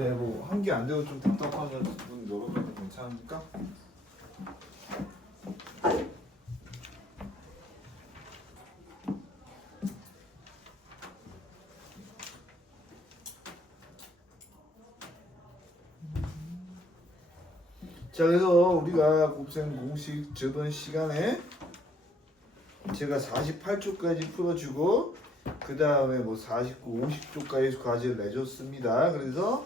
네, 뭐 한 개안 되고 좀 답답하면 문 열어봐도 괜찮습니까? 자, 그래서 우리가 곱셈 공식 저번 시간에 제가 48초까지 풀어주고 그 다음에 뭐 49, 50초까지까지 내줬습니다. 그래서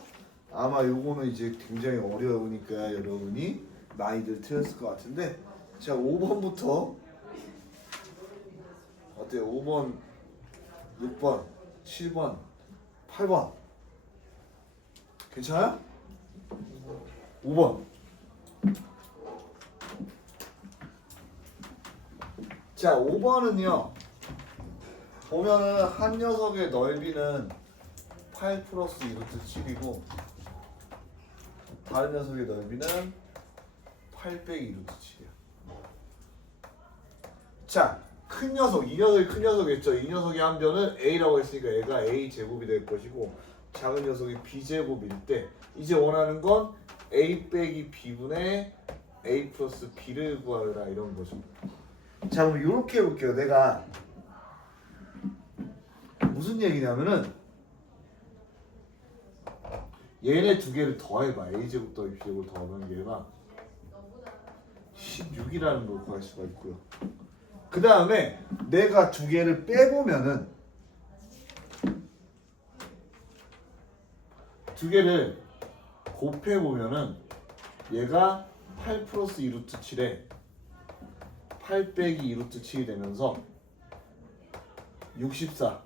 아마 요거는 이제 굉장히 어려우니까 여러분이 많이들 틀렸을 것 같은데 자 5번부터 어때요? 5번, 6번, 7번, 8번 괜찮아요? 5번 자 5번은요 보면은 한 녀석의 넓이는 8 플러스 2루트 7이고 다른 녀석의 넓이는 8 빼기 2루트 7이야. 자, 큰 녀석, 이 녀석이 큰 녀석이겠죠. 이 녀석의 한 변은 a라고 했으니까 얘가 a 제곱이 될 것이고 작은 녀석이 b 제곱일 때 이제 원하는 건 a 빼기 b분의 a 플러스 b를 구하라 이런 거죠. 자, 그럼 이렇게 해볼게요. 내가 무슨 얘기냐면은 얘네 두 개를 더해봐 a 제곱 더하기 b 제곱 더하면 얘가 16이라는 걸 구할 수가 있고요. 그 다음에 내가 두 개를 빼보면은 두 개를 곱해 보면은 얘가 8 플러스 2루트 7에 8 빼기 2루트 7이 되면서 64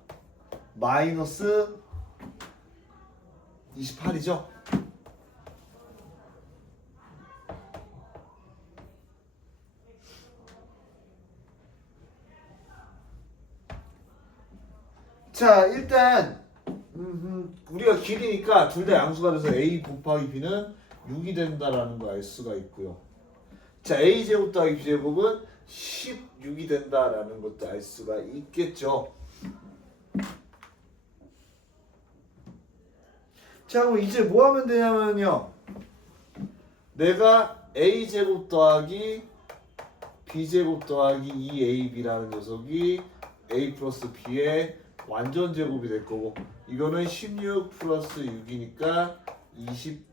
마이너스 28이죠? 자 일단 음, 우리가 길이니까 둘 다 양수가 돼서 a 곱하기 b는 6이 된다라는 걸알 수가 있고요. 자 a 제곱 더하기 b 제곱은 16이 된다라는 것도 알 수가 있겠죠. 자 그럼 이제 뭐 하면 되냐면요 내가 a 제곱 더하기 b 제곱 더하기 2ab라는 녀석이 a 플러스 b의 완전 제곱이 될 거고 이거는 16 플러스 6이니까 20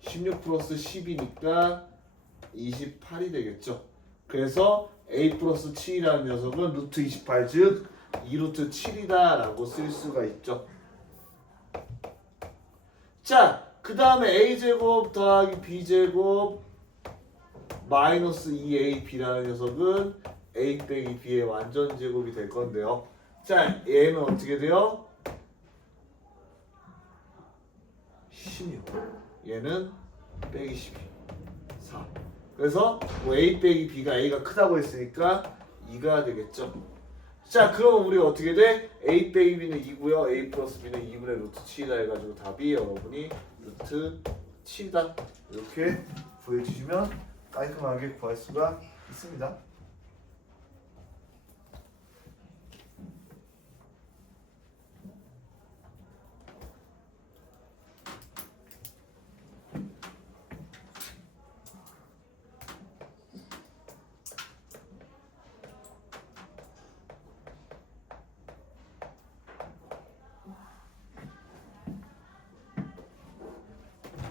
16 플러스 10이니까 28이 되겠죠. 그래서 a 플러스 7이라는 녀석은 루트 28, 즉 2루트 7이다라고 쓸 수가 있죠. 자, 그 다음에 a 제곱 더하기 b 제곱 마이너스 2ab라는 녀석은 a 빼기 b의 완전 제곱이 될 건데요. 자, 얘는 어떻게 돼요? 16. 얘는 빼기 12. 4. 그래서 뭐 a 빼기 b가 a가 크다고 했으니까 2가 되겠죠. 자, 그럼 우리 어떻게 돼? a 빼기 b는 2고요. a 플러스 b는 2분의 루트 7이다 해가지고 답이 여러분이 루트 7이다. 이렇게 구해주시면 깔끔하게 구할 수가 있습니다.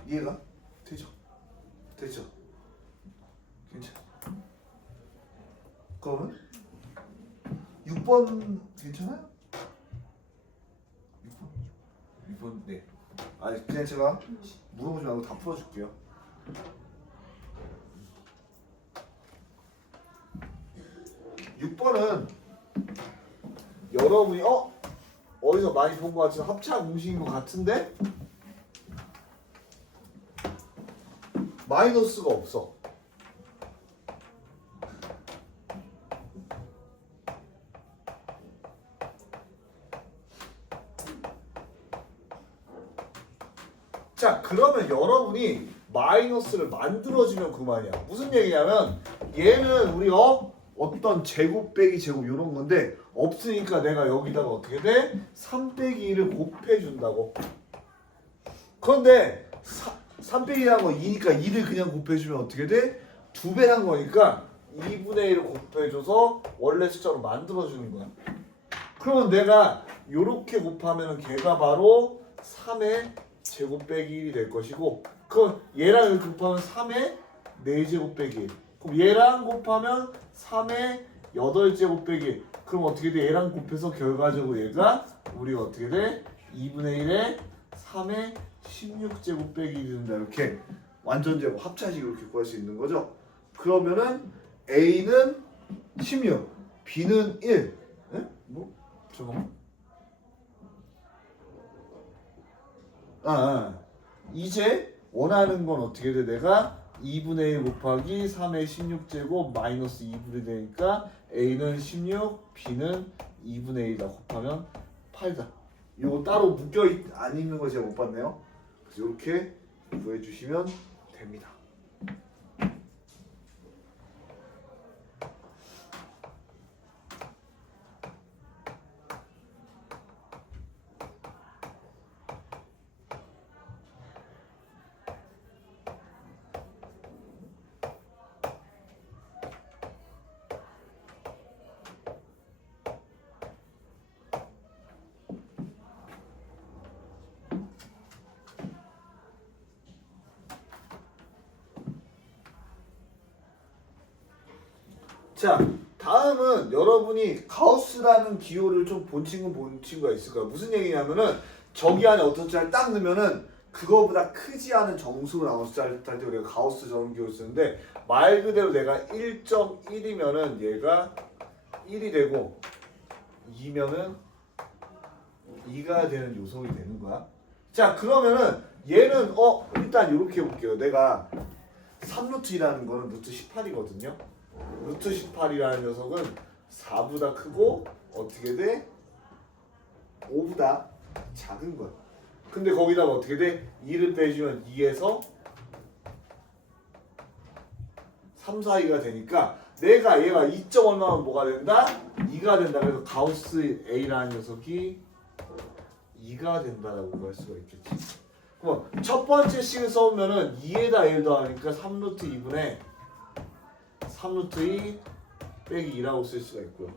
이해가 되죠? 되죠? 괜찮아. 그러면 6번 괜찮아요? 6번 6번 네. 아니 그냥 제가 물어보지 말고 다 풀어줄게요. 육번은 여러분이 어 어디서 많이 본 것 같은 합차 공식인 것 같은데 마이너스가 없어. 자, 그러면 여러분이 마이너스를 만들어주면 그만이야. 무슨 얘기냐면 얘는 우리 어 어떤 제곱 빼기 제곱 이런 건데 없으니까 내가 여기다가 어떻게 돼? 3 빼기 1을 곱해준다고 그런데 3 빼기 1한 거 2니까 2를 그냥 곱해주면 어떻게 돼? 두 배란 거니까 2분의 1을 곱해줘서 원래 숫자로 만들어주는 거야 그러면 내가 요렇게 곱하면 걔가 바로 3의 제곱 빼기 1이 될 것이고 그럼 얘랑 이렇게 곱하면 3의 4제곱 빼기 1 그럼 얘랑 곱하면 3의 8제곱 빼기 1 그럼 어떻게 돼? 얘랑 곱해서 결과적으로 얘가 우리가 어떻게 돼? 2분의 1에 3의 16제곱 빼기 1이 된다 이렇게 완전 제곱 합차식으로 이렇게 구할 수 있는 거죠 그러면은 A는 16 B는 1 에? 뭐? 잠깐만 아, 아. 이제 원하는 건 어떻게 돼? 내가 2분의 1 곱하기 3의 16제곱 마이너스 2분이 되니까 A는 16, B는 2분의 1이다 곱하면 8다. 이거 따로 묶여 있, 안 있는 거 제가 못 봤네요. 이렇게 구해주시면 됩니다. 자, 다음은 여러분이 가우스라는 기호를 좀 본 친구 본 친구가 있을 거예요. 무슨 얘기냐면은 저기 안에 어떤 숫자를 딱 넣으면은 그거보다 크지 않은 정수로 나온 숫자를 할때 우리가 가우스 저런 기호를 쓰는데 말 그대로 내가 1.1이면은 얘가 1이 되고 2면은 2가 되는 요소이 되는 거야. 자, 그러면은 얘는 어 일단 이렇게 해볼게요. 내가 3루트이라는 거는 루트 18이거든요. 루트 18이라는 녀석은 4보다 크고 어떻게 돼? 5보다 작은 거야. 근데 거기다가 어떻게 돼? 2를 빼주면 2에서 3, 4, 2가 되니까 내가 얘가 2점 얼마면 뭐가 된다? 2가 된다. 그래서 가우스 A라는 녀석이 2가 된다라고 볼 수가 있겠지. 그럼 첫 번째 식을 써보면은 2에다 1 더하니까 3루트 2분의 3루트 2 빼기 2라고 쓸 수가 있고요.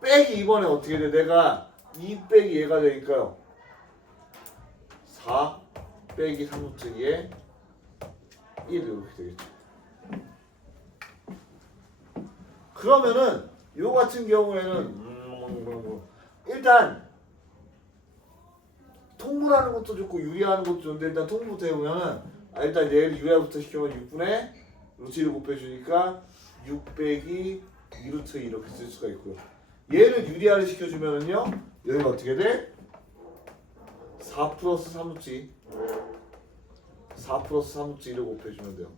빼기 2번에 어떻게 돼? 내가 2 빼기 얘가 되니까요. 4 빼기 3루트 2에 1 이렇게 되겠죠. 그러면은 요 같은 경우에는 음, 일단 통분하는 것도 좋고 유리하는 것도 좋은데 일단 통분부터 해보면은 아, 일단 얘를 유리화부터 시키면 6분의 루트를 곱해주니까 6 빼기 2루트 이렇게 쓸 수가 있고요. 얘를 유리화를 시켜주면은요 여기가 어떻게 돼? 4 플러스 3루트 4 플러스 3루트 2를 곱해주면 돼요.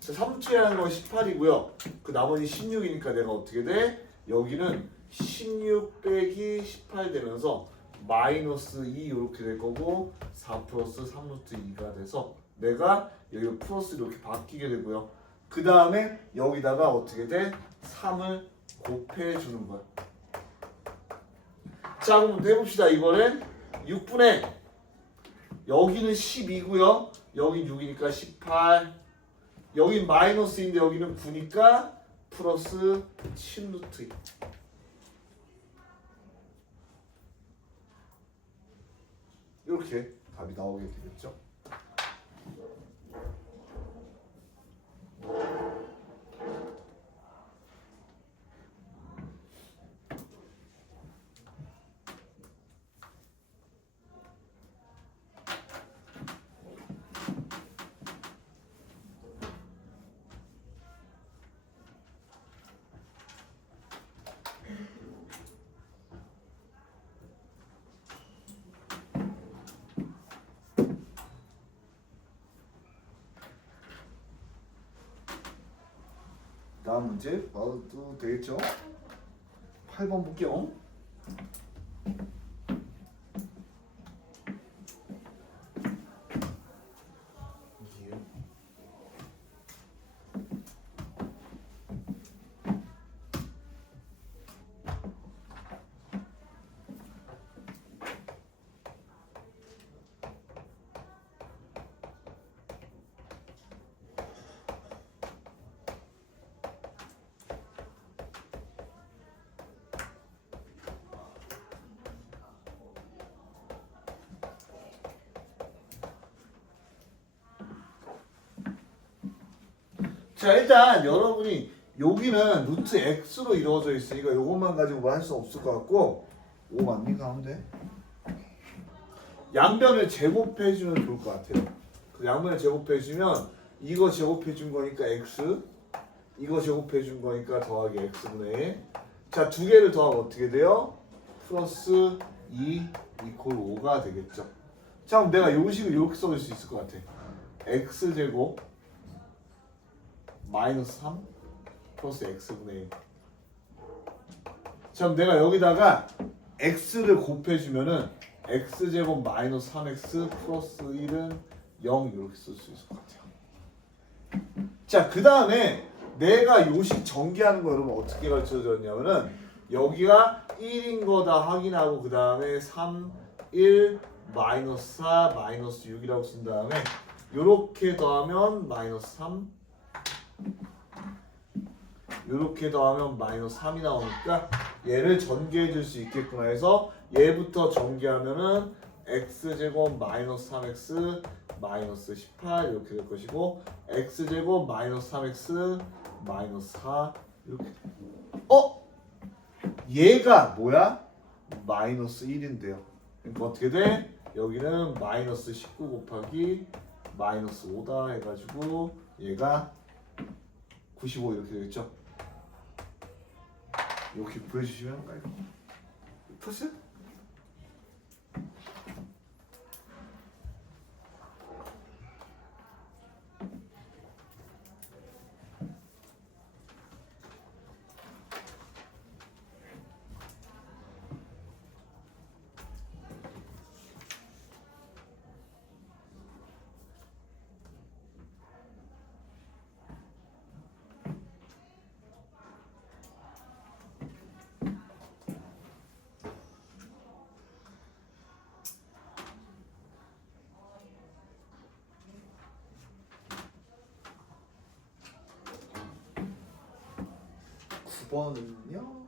3루트라는 건 18이고요. 그 나머지 16이니까 내가 어떻게 돼? 여기는 16 빼기 18 되면서 마이너스 2 이렇게 될 거고 4 플러스 3루트 2가 돼서 내가 여기 플러스 이렇게 바뀌게 되고요. 그 다음에 여기다가 어떻게 돼? 3을 곱해 주는 거야. 자 그럼 해봅시다. 이번엔 6분의 여기는 12고요. 여긴 6이니까 18. 여긴 마이너스인데 여기는 9니까 플러스 7루트 2. 이렇게 답이 나오게 되겠죠. 다음 문제 봐도 되겠죠? 8번 볼게요. 자 일단 여러분이 여기는 루트 x로 이루어져 있으니까 이것만 가지고 뭐 할 수 없을 것 같고 5 맞니 가운데? 양변을 제곱해주면 좋을 것 같아요. 그 양변을 제곱해주면 이거 제곱해준 거니까 x 이거 제곱해준 거니까 더하기 x분의 1. 자, 두 개를 더하면 어떻게 돼요? 플러스 2 이퀄 5가 되겠죠. 자, 그럼 내가 요식을 이렇게 써줄 수 있을 것 같아. x제곱 마이너스 3 플러스 x분의 1. 자, 그럼 내가 여기다가 x를 곱해주면은 x제곱 마이너스 3x 플러스 1은 0 이렇게 쓸 수 있을 것 같아요. 자, 그 다음에 내가 요식 전개하는 거 여러분 어떻게 가르쳐줬냐면은 여기가 1인 거다 확인하고 그 다음에 3, 1, 마이너스 4, 마이너스 6이라고 쓴 다음에 요렇게 더하면 마이너스 3 요렇게 더하면 마이너스 3이 나오니까 얘를 전개해 줄 수 있겠구나 해서 얘부터 전개하면은 x제곱 마이너스 3x 마이너스 18 이렇게 될 것이고 x제곱 마이너스 3x 마이너스 4 이렇게 어? 얘가 뭐야? 마이너스 1인데요 그러니까 어떻게 돼? 여기는 마이너스 19 곱하기 마이너스 5다 해가지고 얘가 95 이렇게 되겠죠? 이렇게 보여주시면 깔끔 풀스? 번은요.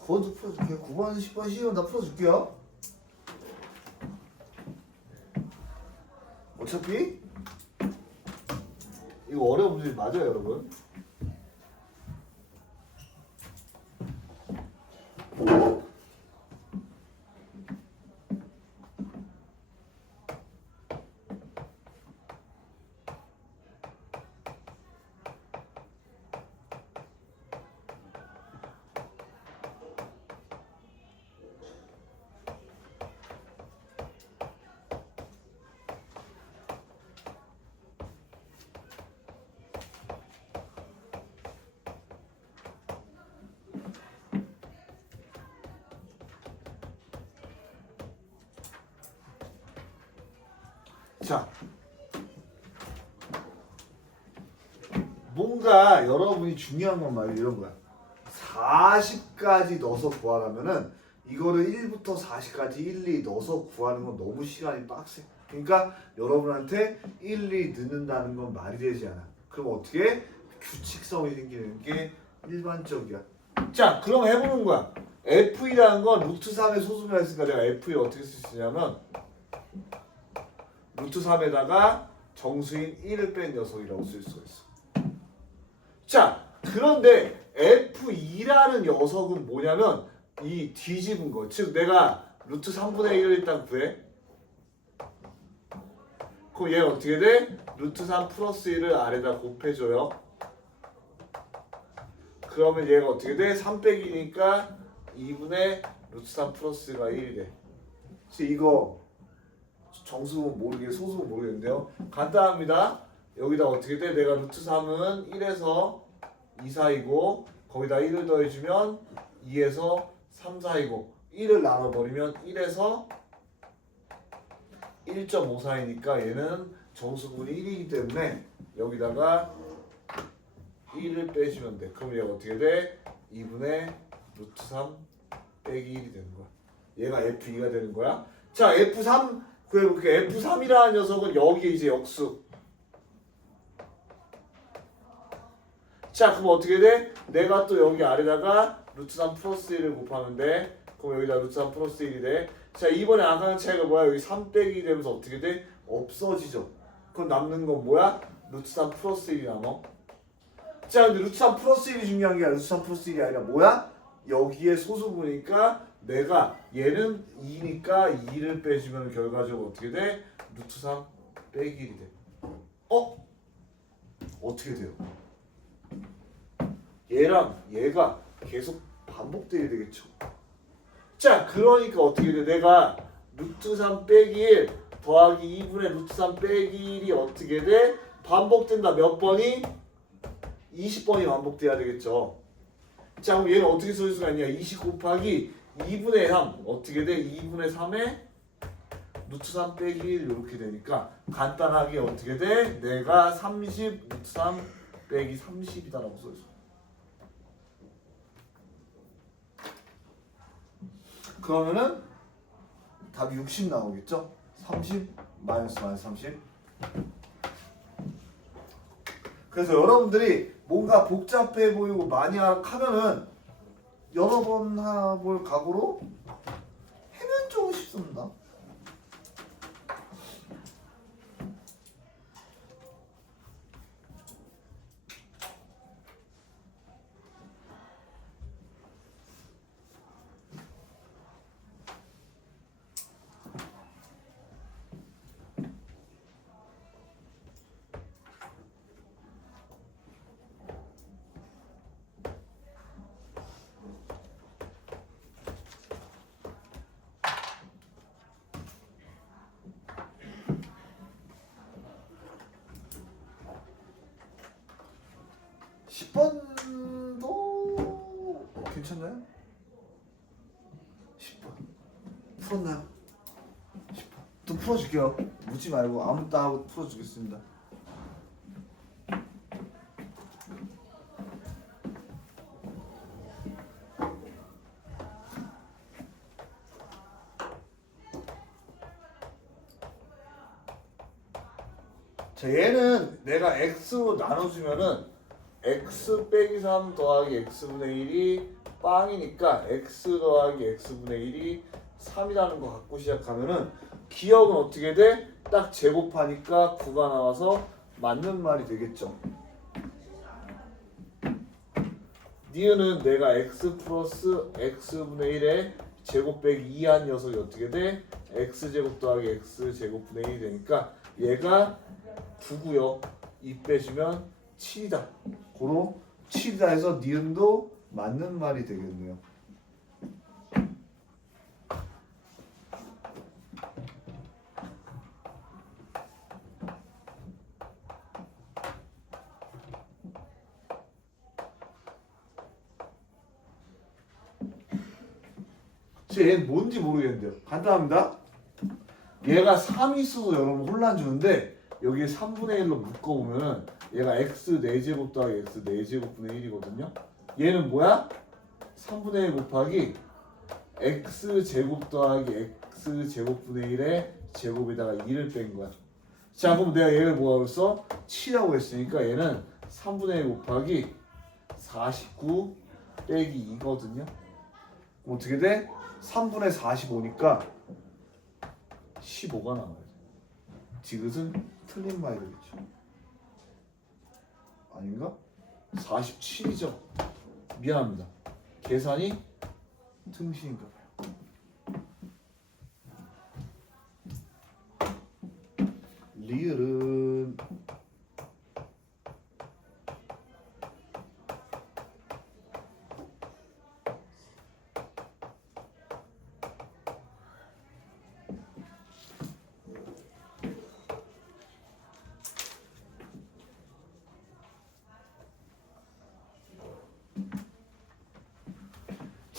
그것도 풀어줄게 9번 10번 12번 다 풀어줄게요. 어차피 이거 어려운 문제 맞아요 여러분 뭔가 여러분이 중요한 건 말이야 이런 거야. 40까지 넣어서 구하라면은 이거를 1부터 40까지 1, 2 넣어서 구하는 건 너무 시간이 빡세. 그러니까 여러분한테 1, 2 넣는다는 건 말이 되지 않아. 그럼 어떻게 규칙성이 생기는 게 일반적이야. 자, 그럼 해보는 거야. F이라는 건 루트 3의 소수가 있으니까 내가 F를 어떻게 쓸 수 있냐면 루트 3에다가 정수인 1을 뺀 녀석이라고 쓸 수가 있어. 자, 그런데 F2라는 녀석은 뭐냐면 이 뒤집은 거. 즉 내가 루트 3분의 1을 일단 구해. 그럼 얘는 어떻게 돼? 루트 3 플러스 1을 아래다 곱해줘요. 그러면 얘가 어떻게 돼? 3 빼기니까 2분의 루트 3 플러스가 1이 돼. 이거 정수는 모르게 소수는 모르겠는데요. 간단합니다. 여기다 어떻게 돼? 내가 루트 3은 1에서 2 사이고 거기다 1을 더해주면 2에서 3 사이고 1을 나눠버리면 1에서 1.5 사이니까 얘는 정수분이 1이기 때문에 여기다가 1을 빼주면 돼. 그럼 얘가 어떻게 돼? 2분의 루트 3 빼기 1이 되는 거야. 얘가 F2가 되는 거야. 자, F3 구해볼게. F3이라는 녀석은 여기 이제 역수. 자, 그럼 어떻게 돼? 내가 또 여기 아래다가 루트 3 플러스 1을 곱하면 돼. 그럼 여기다 루트 3 플러스 1이 돼. 자, 이번에 아까는 차이가 뭐야? 여기 3 빼기 되면서 어떻게 돼? 없어지죠. 그럼 남는 건 뭐야? 루트 3 플러스 1이 남어. 자, 근데 루트 3 플러스 1이 중요한 게 아니라 루트 3 플러스 1이 아니라 뭐야? 여기에 소수분이니까 내가 얘는 2니까 2를 빼주면 결과적으로 어떻게 돼? 루트 3 빼기 1이 돼. 어? 어떻게 돼요? 얘랑 얘가 계속 반복돼야 되겠죠. 자, 그러니까 어떻게 돼? 내가 루트 3 빼기 1 더하기 2분의 루트 3 빼기 1이 어떻게 돼? 반복된다. 몇 번이? 20번이 반복돼야 되겠죠. 자, 그럼 얘는 어떻게 쓸 수가 있냐? 20 곱하기 2분의 3 어떻게 돼? 2분의 3에 루트 3 빼기 1 이렇게 되니까 간단하게 어떻게 돼? 내가 30 루트 3 빼기 30이다라고 써있어. 그러면은 답이 60 나오겠죠? 30 마이너스 마이너스 30 그래서 여러분들이 뭔가 복잡해 보이고 많이 하면은 여러 번 해볼 각오로 해면 좀 쉽습니다 십 번도 괜찮나요? 10번 풀었나요? 10번 또 풀어줄게요 묻지 말고 아무 따 하고 풀어주겠습니다 자 얘는 내가 x로 나눠주면은 x 빼기 3 더하기 x분의 1이 빵이니까 x 더하기 x분의 1이 3이라는 거 갖고 시작하면은 기억은 어떻게 돼? 딱 제곱하니까 9가 나와서 맞는 말이 되겠죠. 니은은 내가 x 플러스 x분의 1에 제곱 빼기 2한 녀석이 어떻게 돼? x제곱 더하기 x제곱분의 1이 되니까 얘가 9고요. 2 빼주면 7이다. 고로 7이다 해서 니은도 맞는 말이 되겠네요. 제 얘는 뭔지 모르겠는데요. 간단합니다. 얘가 3이 있어서 여러분 혼란 주는데 여기에 3분의 1로 묶어보면은 얘가 x 4제곱 더하기 x 4제곱분의 1이거든요. 얘는 뭐야? 3분의 1 곱하기 x 제곱 더하기 x 제곱분의 1의 제곱에다가 2를 뺀 거야. 자 그럼 내가 얘를 뭐라고 했어? 7이라고 했으니까 얘는 3분의 1 곱하기 49 빼기 2거든요. 그럼 어떻게 돼? 3분의 45니까 15가 나와야 돼. 디귿은 틀린 말이 되겠죠. 아닌가? 47이죠. 미안합니다. 계산이 등신인가 봐요. 리을은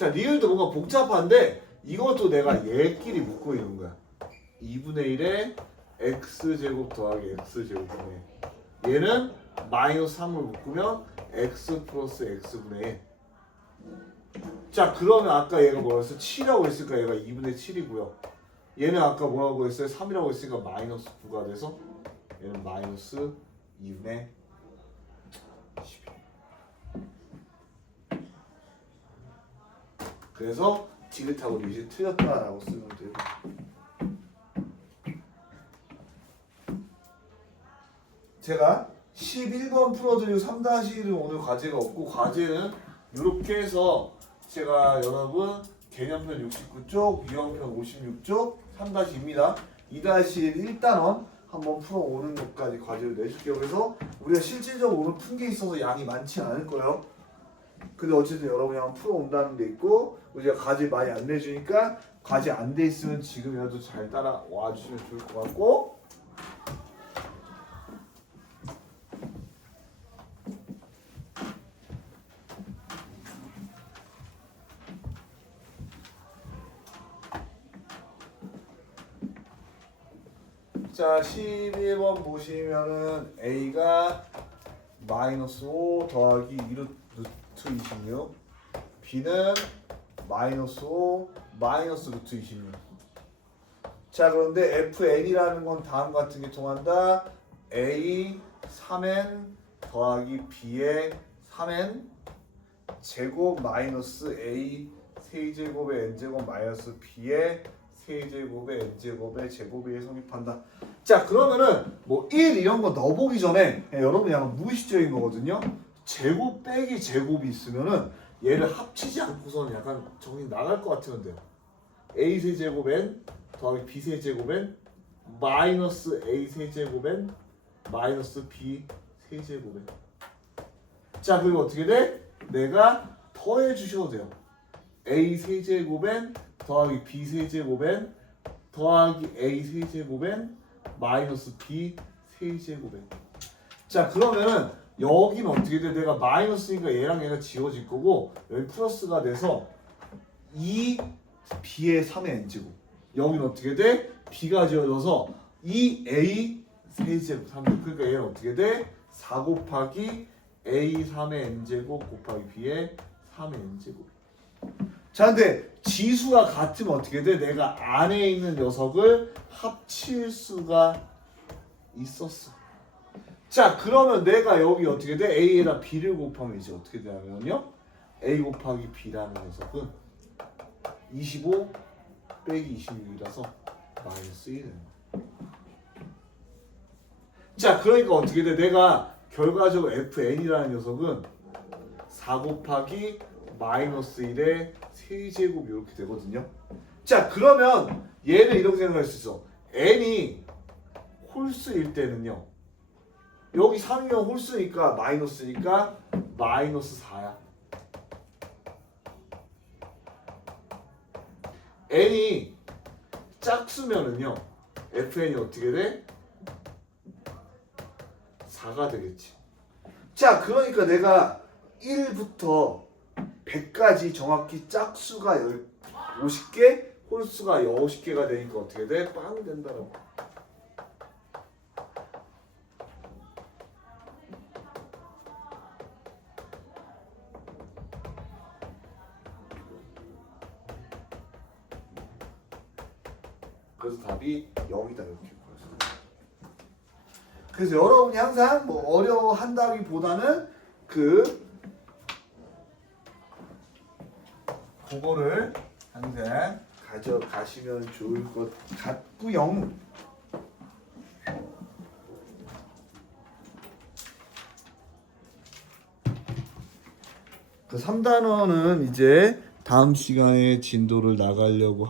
자, 리을도 뭔가 복잡한데 이것도 내가 얘끼리 묶고 있는 거야. 2분의 1에 x제곱 더하기 x제곱분의 1. 얘는 마이너스 3을 묶으면 x 플러스 x분의 1. 자, 그러면 아까 얘가 뭐였어? 7이라고 했으니까 얘가 2분의 7이고요. 얘는 아까 뭐라고 했어요? 3이라고 했으니까 마이너스 9가 돼서 얘는 마이너스 2분의 12. 그래서 디귿하고 리이 틀렸다라고 쓰면 돼요. 제가 11번 풀어드리고 3-1은 오늘 과제가 없고 과제는 이렇게 해서 제가 여러분 개념편 69쪽, 유형편 56쪽, 3-2입니다. 2-1 1단원 한번 풀어오는 것까지 과제를 내줄게요. 그래서 우리가 실질적으로 오늘 푼 게 있어서 양이 많지 않을 거예요. 근데 어쨌든 여러분이 한번 풀어온다는 게 있고 우리가 과제 많이 안 내주니까 과제 안 돼 있으면 지금이라도 잘 따라와 주시면 좋을 것 같고. 자 11번 보시면은 A가 마이너스 5 더하기 2 루트 26 B는 마이너스 5 마이너스 루트 26 자 그런데 FN이라는 건 다음 같은 게 통한다. A 3N 더하기 B의 3N 제곱 마이너스 A 세제곱의 N제곱 마이너스 B의 세제곱의 N제곱의 제곱에 성립한다. 자 그러면은 뭐 1 이런 거 넣어보기 전에 여러분이 약간 무의식적인 거거든요 제곱 빼기 제곱이 있으면은 얘를 합치지 않고서는 약간 정리 나갈 것 같으면 돼요. A 세제곱 n 더하기 b 세제곱 n 마이너스 a 세제곱 n 마이너스 b 세제곱 n. 자 그리고 어떻게 돼? 내가 더해 주셔도 돼요. A 세제곱 n 더하기 b 세제곱 n 더하기 a 세제곱 n 마이너스 b 세제곱 n. 자 그러면은 여기는 어떻게 돼? 내가 마이너스니까 얘랑 얘가 지워질 거고 여기 플러스가 돼서 2 b의 3의 n제곱 여기는 어떻게 돼? b가 지워져서 2a 세제곱 3제곱 그러니까 얘는 어떻게 돼? 4 곱하기 a 3의 n제곱 곱하기 b의 3의 n제곱 자 근데 지수가 같으면 어떻게 돼? 내가 안에 있는 녀석을 합칠 수가 있었어 자 그러면 내가 여기 어떻게 돼? A에다 B를 곱하면 이제 어떻게 되냐면요 A 곱하기 B라는 녀석은 25 빼기 26이라서 마이너스 1이 되는 자 그러니까 어떻게 돼? 내가 결과적으로 FN이라는 녀석은 4 곱하기 마이너스 1의 세제곱 이렇게 되거든요 자 그러면 얘는 이렇게 생각할 수 있어 N이 홀수일 때는요 여기 3이면 홀수니까 마이너스니까 마이너스 4야. n이 짝수면은요 fn이 어떻게 돼? 4가 되겠지. 자, 그러니까 내가 1부터 100까지 정확히 짝수가 50개, 홀수가 50개가 되니까 어떻게 돼? 빵 된다라고. 그래서 여러분이 항상 뭐 어려워한다기보다는 그 그거를 항상 가져가시면 좋을 것 같고요. 그 3단원은 이제 다음 시간에 진도를 나가려고 하고